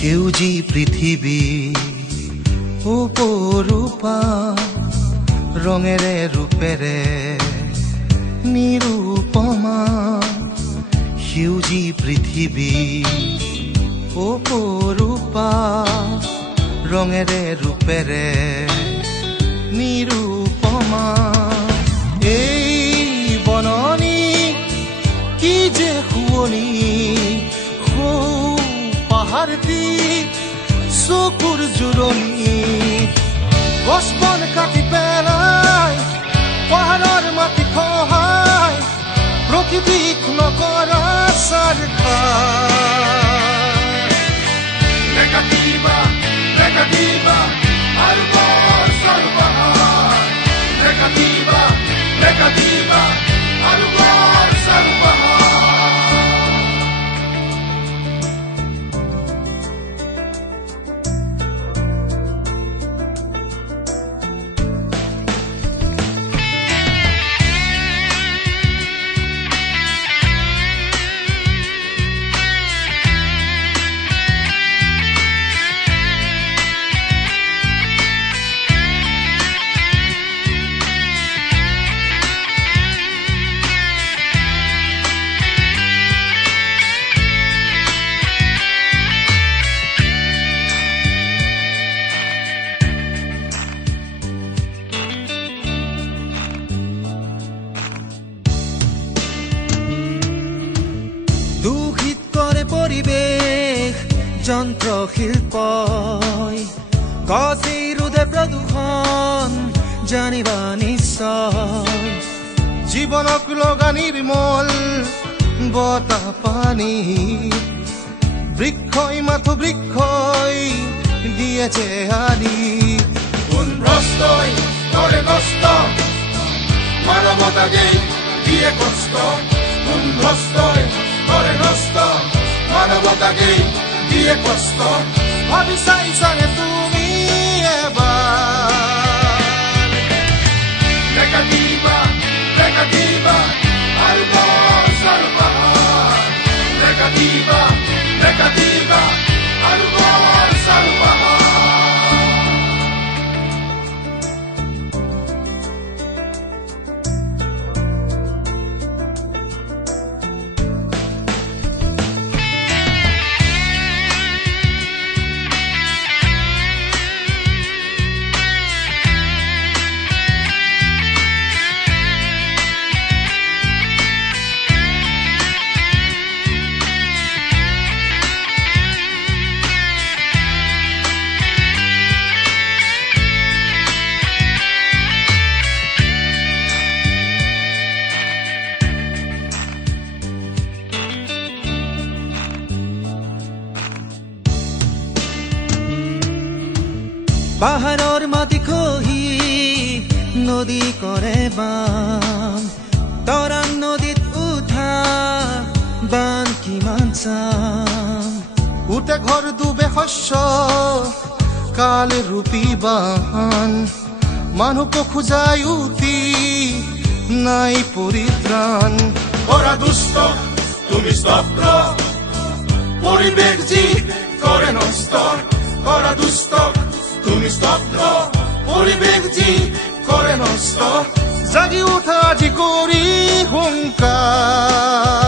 সেউজী পৃথিৱী উপৰূপা ৰঙেৰে ৰূপেৰে নিৰূপমা সেউজী পৃথিৱী উপৰূপা ৰঙেৰে ৰূপেৰে নিৰূপমা এই বননি কি যে শুৱনি পাহাৰটি চকুৰ জোৰণি গছবন কাটি পেলাই পাহাৰৰ মাটি খহাই প্ৰকৃতিক নকৰা Negativa, negativa, arbor salvajar. Negativa, negativa, arbor salvajar. দূষিত কৰে পৰিৱেশ যন্ত্ৰশিল্পই গছেই ৰোধে প্ৰদূষণ জানিবা নিশ্চয় জীৱনক লগা নিৰ্মল বতাহ পানী বৃক্ষই মাথো বৃক্ষই দিয়েছে আনি Un prostoj, কৰে নষ্ট মানৱতাকেই দিয়ে কষ্ট Un prostoj, কৰে নষ্ট মানৱতাকেই দিয়ে কষ্ট ভাবি চাইছানে তুমি এবাৰ Negativa, negativa, arbor salvajar. Negativa, negativa, arbor salvajar. পাহাৰৰ মাটি খহি নদী কৰে বান তৰাং নদীত উঠা বান কিমান চাম উঠে ঘৰ ডুবে শস্য কাল ৰূপী বান মানুহক খোজাই উঠি নাই পৰিত্ৰাণ ওরা দুষ্ট তুমি স্তব্ধ পরিবেশ জি করে নষ্ট ওরা দুষ্ট তুমি স্তব্ধ পরিবেশ জি করে নষ্ট জাগি উঠা আজি কৰি হুংকাৰ